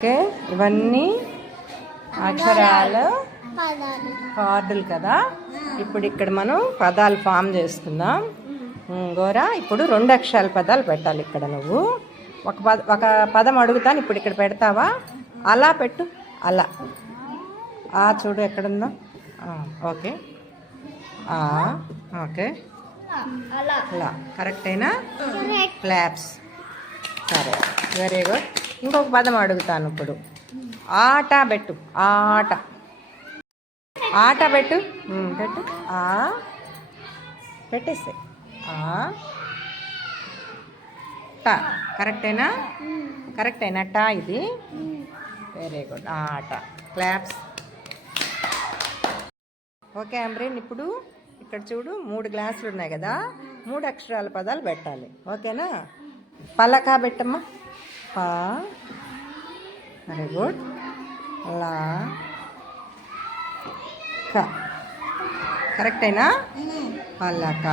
Okay ఇవన్నీ అక్షరాలు కార్డులు కదా? ఇప్పుడు ఇక్కడ మనం పదాలు ఫామ్ చేసుకుందాం. గోరా ఇప్పుడు రెండు అక్షరాల పదాలు పెట్టాలి ఇక్కడ నువ్వు. ఒక పద ఒక పదం అడుగుతాను ఇప్పుడు ఇక్కడ పెడతావా? అలా పెట్టు అలా. ఆ చూడు ఎక్కడుందో. ఓకే. ఆ, ఓకే. అలా. అలా కరెక్టేనా? క్లాప్స్ సరే. వెరీ గుడ్ ఇంకొక పదం అడుగుతాను ఇప్పుడు. ఆట పెట్టు ఆట. ఆట పెట్టు. పెట్టు. ఆ పెట్టేస్తే ఆ. టా కరెక్టేనా? కరెక్టేనా టా ఇది? వెరీ గుడ్ ఆట. క్లాప్స్ ఓకే అమ్రీన్ ఇప్పుడు ఇక్కడ చూడు మూడు గ్లాసులు ఉన్నాయి కదా. మూడు అక్షరాల పదాలు పెట్టాలి. ఓకేనా? పలకా పెట్టమ్మా. పా వెరీ గుడ్ లా క. కరెక్టేనా పలక.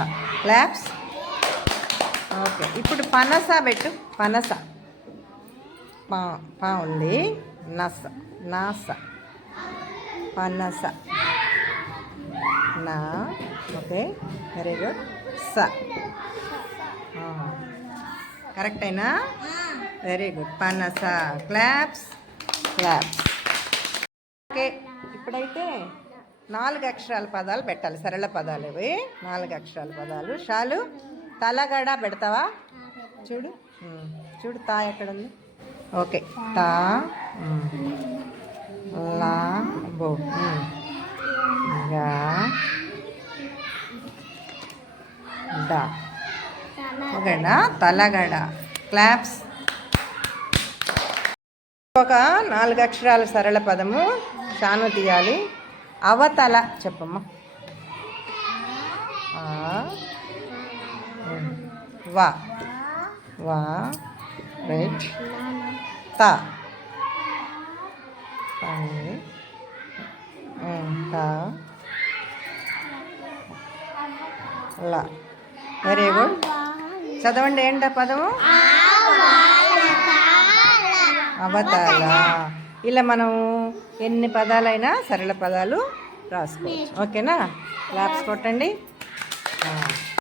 క్లాప్స్ ఓకే ఇప్పుడు పనస పెట్టు. పనస. పా పా ఉంది. నస. నాస. పనస. నా. ఓకే వెరీ గుడ్ స. కరెక్టేనా వెరీ గుడ్ పనస క్లాప్స్ క్లాప్స్ ఓకే. ఇప్పుడైతే నాలుగు అక్షరాల పదాలు పెట్టాలి. సరళ పదాలు ఇవి. నాలుగు అక్షరాల పదాలు. షాలు తలగడ పెడతావా? చూడు. చూడు తా ఎక్కడ ఉంది ఓకే. తా లా బో. ఉమ్, గా డా. ఓకేనా? తలగడ. క్లాప్స్ ఒక నాలుగు అక్షరాల సరళ పదము షాను తీయాలి. అవతల చెప్పమ్మా. వా వా రైట్ త. వెరీ గుడ్ చదవండి ఏంట పదము? అవతాల ఇలా మనం ఎన్ని పదాలైనా సరళ పదాలు రాసుకోవచ్చు. ఓకేనా? క్లాప్స్ కొట్టండి.